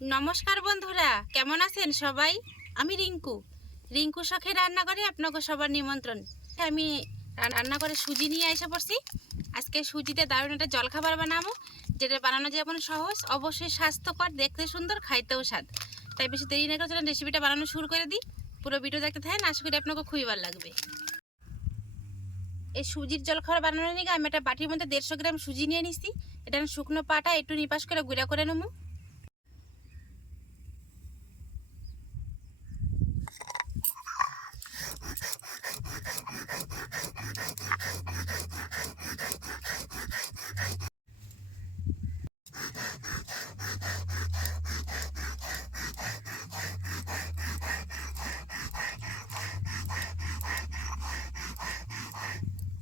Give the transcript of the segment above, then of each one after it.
নমস্কার বন্ধুরা, কেমন আছেন সবাই? আমি রিঙ্কু। রিঙ্কু শখে রান্না করে আপনাকে সবার নিমন্ত্রণ। আমি রান্না করে সুজি নিয়ে এসে পড়ছি। আজকে সুজিতে দারুণ একটা জলখাবার বানাবো, যেটা বানানো যেমন সহজ, অবশ্যই স্বাস্থ্যকর, দেখতে সুন্দর, খাইতেও স্বাদ। তাই বেশি দেরি না করে রেসিপিটা বানানো শুরু করে দিই। পুরো ভিডিও দেখতে থাকেন, আশা করি আপনাকে খুবই ভালো লাগবে। এই সুজির জলখাবার বানানোর নিয়ে আমি একটা বাটির মধ্যে দেড়শো গ্রাম সুজি নিয়ে নিচ্ছি এটা শুকনো পাটা একটু নিপাস করে গুঁড়া করে নেব।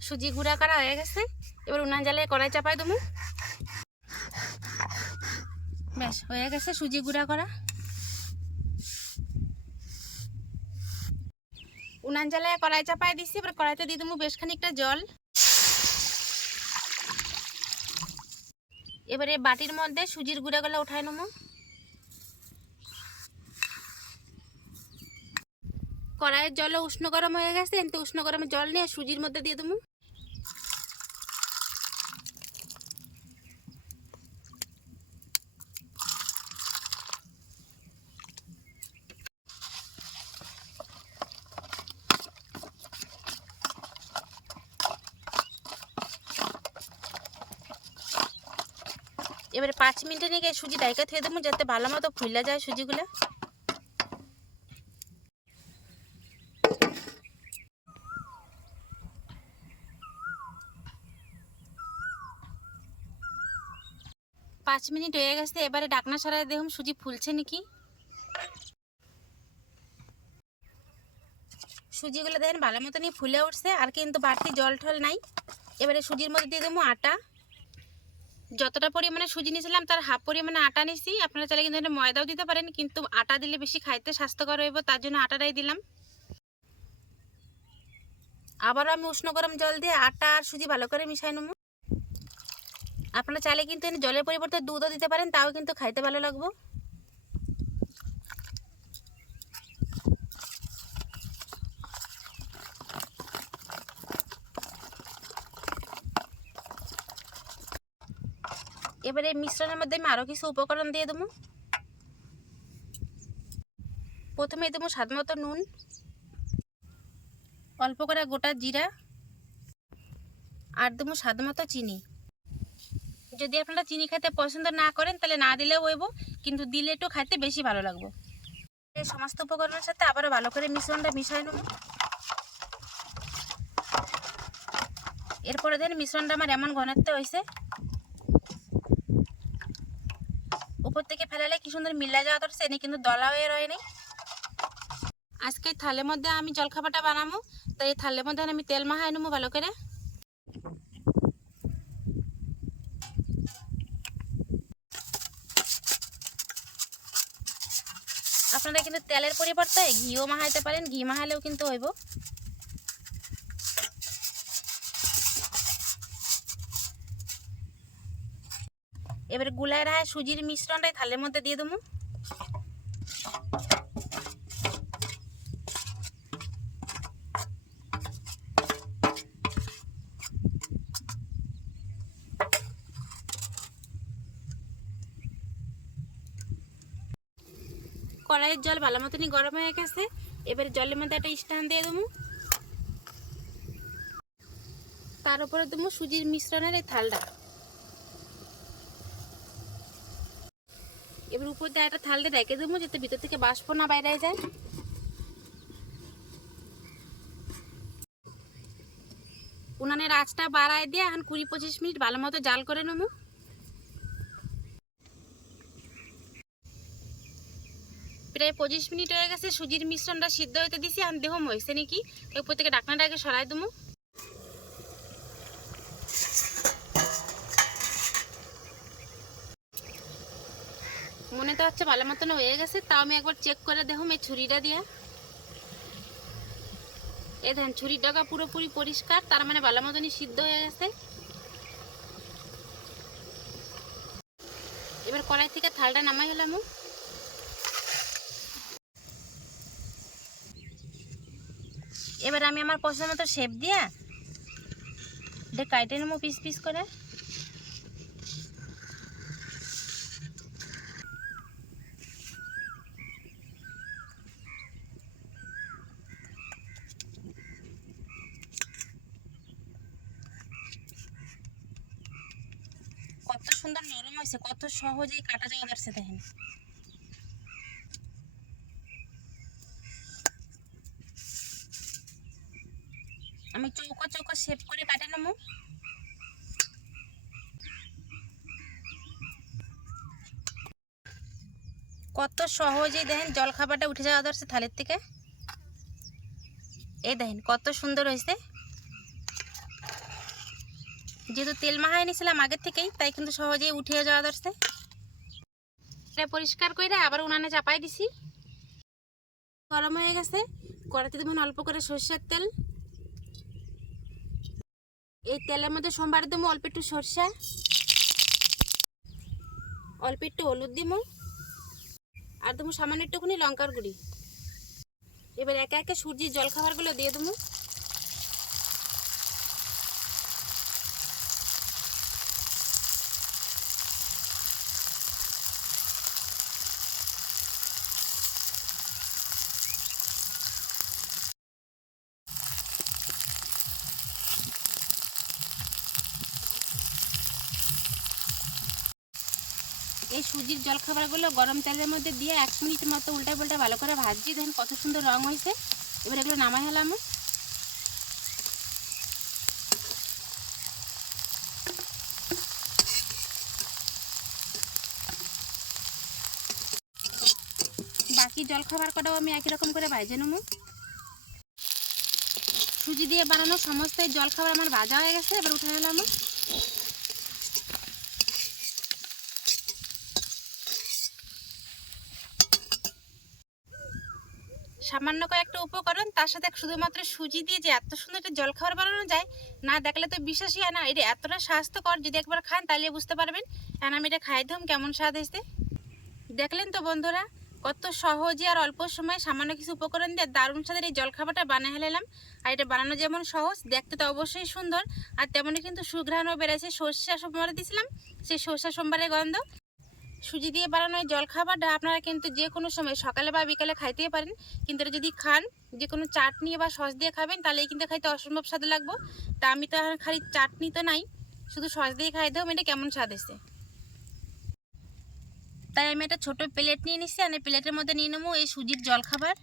সুজি গুঁড়া করা হয়ে গেছে। এবার উনান জ্বালিয়ে কড়াই চাপাই দেবো। ব্যাস, হয়ে গেছে সুজি গুঁড়া করা। উনান জ্বালায় কড়াই চাপাই দিচ্ছি এবার কড়াইতে দিয়ে দেবো বেশ খানিকটা জল। এবারে বাটির মধ্যে সুজির গুঁড়াগুলো উঠাই নেব। কড়াইয়ের জল উষ্ণ গরম হয়ে গেছে এতে উষ্ণ গরমে জল নিয়ে সুজির মধ্যে দিয়ে দেবো। এবারে পাঁচ মিনিটে নিয়ে সুজি ডাইকা থুয়ে দেবো, যাতে ভালো মতো ফুলে যায় সুজিগুলো। পাঁচ মিনিট হয়ে গেছে, এবারে ডাকনা সরাই দেখুন সুজি ফুলছে নাকি। সুজিগুলো দেখেন ভালো মতনই ফুলে উঠছে, আর কিন্তু বাড়তি জল ঠল নাই। এবারে সুজির মধ্যে দিয়ে দেবো আটা। যতটা পরিমাণে সুজি নিয়েছিলাম, তার হাফ পরিমাণে আটা নিছি আপনারা চাইলে কিন্তু ময়দাও দিতে পারেন, কিন্তু আটা দিলে বেশি খাইতে স্বাস্থ্যকর হইব, তার জন্য আটাটাই দিলাম। আবারও আমি উষ্ণ গরম জল দিয়ে আটা আর সুজি ভালো করে মিশাই নেব। আপনারা চাইলে কিন্তু জলের পরিবর্তে দুধও দিতে পারেন, তাও কিন্তু খাইতে ভালো লাগবে। এবারে মিশ্রণের মধ্যে আমি আরও কিছু উপকরণ দিয়ে দেবো। প্রথমে দেবো স্বাদ মতো নুন, অল্প করে গোটা জিরা, আর দেবো স্বাদ মতো চিনি। যদি আপনারা চিনি খেতে পছন্দ না করেন, তাহলে না দিলেও হইব, কিন্তু দিলে একটু খাইতে বেশি ভালো লাগবে। এই সমস্ত উপকরণের সাথে আবারও ভালো করে মিশ্রণটা মিশাই নেব। এরপরে দেন মিশ্রণটা আমার এমন ঘনত্ব হয়েছে উপর থেকে ফেলালে কি সুন্দর মিলা যাওয়া ধরছে? এনে কিন্তু দলা হয়ে রয়ে নেই আজকে থালের মধ্যে আমি জলখাবারটা বানাবো। তো এই থালের মধ্যে আমি তেল মাখাই নেব ভালো করে। আপনারা কিন্তু তেলের পরিবর্তে ঘিও মাহাইতে পারেন। ঘি মাহালেও কিন্তু হইব। এবার গুলাই রায় সুজির মিশ্রণটাই থালের মধ্যে দিয়ে দেবো। কড়াইয়ের জল ভালো মতনই গরম হয়ে গেছে। এবারে জলের মধ্যে একটা স্ট্যান্ড দিয়ে দেবো। তার উপরে দেবো সুজির মিশ্রণের এই থালটা। এবার উপর দিয়ে একটা থালটা রেখে দেবো যাতে ভিতর থেকে বাষ্প না বাইরে যায়। উনানের আঁচটা বাড়ায় দিয়ে এখন কুড়ি পঁচিশ মিনিট ভালো মতো জাল করে নেব। প্রায় পঁচিশ মিনিট হয়ে গেছে, সুজির মিশ্রণটা সিদ্ধ হতে দিছি, এখন দেহ হয়েছে নাকি? উপর থেকে ডাকনাটাকে সরাই দেবো। হচ্ছে ভালো মতন হয়ে গেছে। তাও আমি একবার চেক করে দেখো এই ছুরিটা দিয়ে। এ দেখেন, ছুরির ডগা পুরোপুরি পরিষ্কার, তার মানে ভালো মতনই সিদ্ধ হয়ে গেছে। এবার কড়াই থেকে থালটা নামাই হলাম এবার আমি আমার পছন্দ মতো শেপ দিয়া এটা কাইটে নেব পিস পিস করে। কত সুন্দর নরম হয়েছে, কত সহজেই কাটা যাওয়া যাচ্ছে দেখেন। আমি চৌকো চৌকো শেপ করে কাটে নেব। কত সহজেই দেখেন জলখাবারটা উঠে যাওয়া ধরছে থালের থেকে। এই দেখেন কত সুন্দর হয়েছে। যেহেতু তেল মাহায় নিয়েছিলাম আগের থেকেই, তাই কিন্তু সহজেই উঠে যাওয়া ধরছে। এটা পরিষ্কার করে আবার উনানে চাপাই দিছি। গরম হয়ে গেছে কড়াতে দেবেন অল্প করে সর্ষের তেল। এই তেলের মধ্যে সোমবার দেবো অল্প একটু সর্ষা। অল্প একটু হলুদ দিব। আর দেবো সামান্য একটুখানি লঙ্কার গুঁড়ি। এবার একে একে সূর্যের জলখাবারগুলো দিয়ে দেবো। এই সুজির জলখাবারগুলো গরম তেলের মধ্যে দিয়ে এক মিনিট মতো উল্টা পাল্টা ভালো করে ভাজি দেখেন কত সুন্দর রং হয়েছে। এবার এগুলো নামাই হলাম। বাকি জলখাবার কটাও আমি একই রকম করে ভাজে নেব। সুজি দিয়ে বানানো সমস্ত জলখাবার আমার ভাজা হয়ে গেছে, এবার উঠে গেলাম সামান্য কয়েকটা উপকরণ, তার সাথে শুধুমাত্র সুজি দিয়ে যে এত সুন্দর একটা জলখাবার বানানো যায়, না দেখলে তো বিশ্বাসই হয় না। এটা এতটা স্বাস্থ্যকর, যদি একবার খান তাহলে বুঝতে পারবেন কারণ আমি এটা খাই দাম কেমন স্বাদ হয়েছে। দেখলেন তো বন্ধুরা, কত সহজে আর অল্প সময় সামান্য কিছু উপকরণ দিয়ে দারুণ স্বাদের এই জলখাবারটা বানিয়ে হেলাম আর এটা বানানো যেমন সহজ, দেখতে তো অবশ্যই সুন্দর, আর তেমনই কিন্তু সুঘ্রাণও বেড়েছে। সর্ষা সোমবারে দিয়েছিলাম, সেই সর্ষা সোমবারের গন্ধ। সুজি দিয়ে বানানো এই জলখাবারটা, আপনারা কিন্তু যে কোনো সময়, সকালে বা বিকালে খাইতে পারেন। কিন্তু এটা যদি খান যে কোনো চাটনি বা সস দিয়ে খাবেন তাহলে কিন্তু খাইতে অসম্ভব স্বাদ লাগবো। তা আমি তো এখন খালি চাটনি তো নাই, শুধু সস দিয়ে খাই দেবো, এটা কেমন স্বাদ এসে তাই আমি একটা ছোট প্লেট নিয়ে নিচ্ছি আর প্লেটের মধ্যে নিয়ে নেব এই সুজির জলখাবার।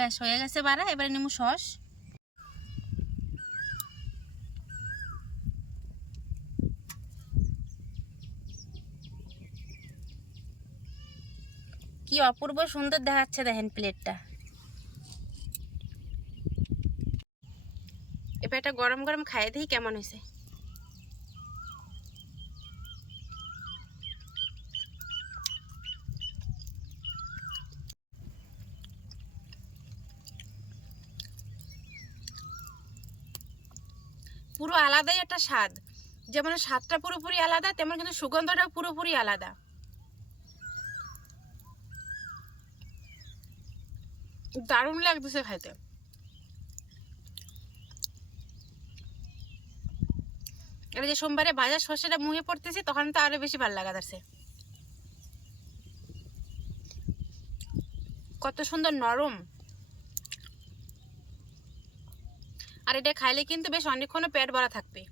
ব্যাস হয়ে গেছে বাড়া, এবারে নেব সস কি অপূর্ব সুন্দর দেখাচ্ছে দেখেন প্লেটটা। এবার এটা গরম গরম খাইয়ে দিই কেমন হয়েছে। পুরো আলাদাই একটা স্বাদ। যেমন স্বাদটা পুরোপুরি আলাদা, তেমন কিন্তু সুগন্ধটা পুরোপুরি আলাদা। দারুণ লাগতেছে খাইতে। এটা যে সোমবারে বাজার শস্যটা মুহে পড়তেছে, তখন তো আরও বেশি ভালো লাগা যাচ্ছে কত সুন্দর নরম। আর এটা খাইলে কিন্তু বেশ অনেকক্ষণও পেট ভরা থাকবে।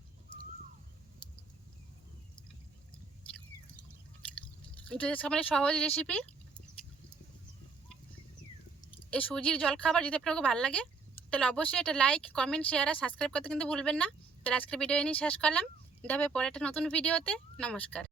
হচ্ছে সহজ রেসিপি এই সুজির জল খাবার যদি আপনাকে ভালো লাগে, তাহলে অবশ্যই এটা লাইক কমেন্ট শেয়ার আর সাবস্ক্রাইব করতে কিন্তু ভুলবেন না। তাহলে আজকের ভিডিও নিয়ে শেষ করলাম। দেখা হবে পরে একটা নতুন ভিডিওতে নমস্কার।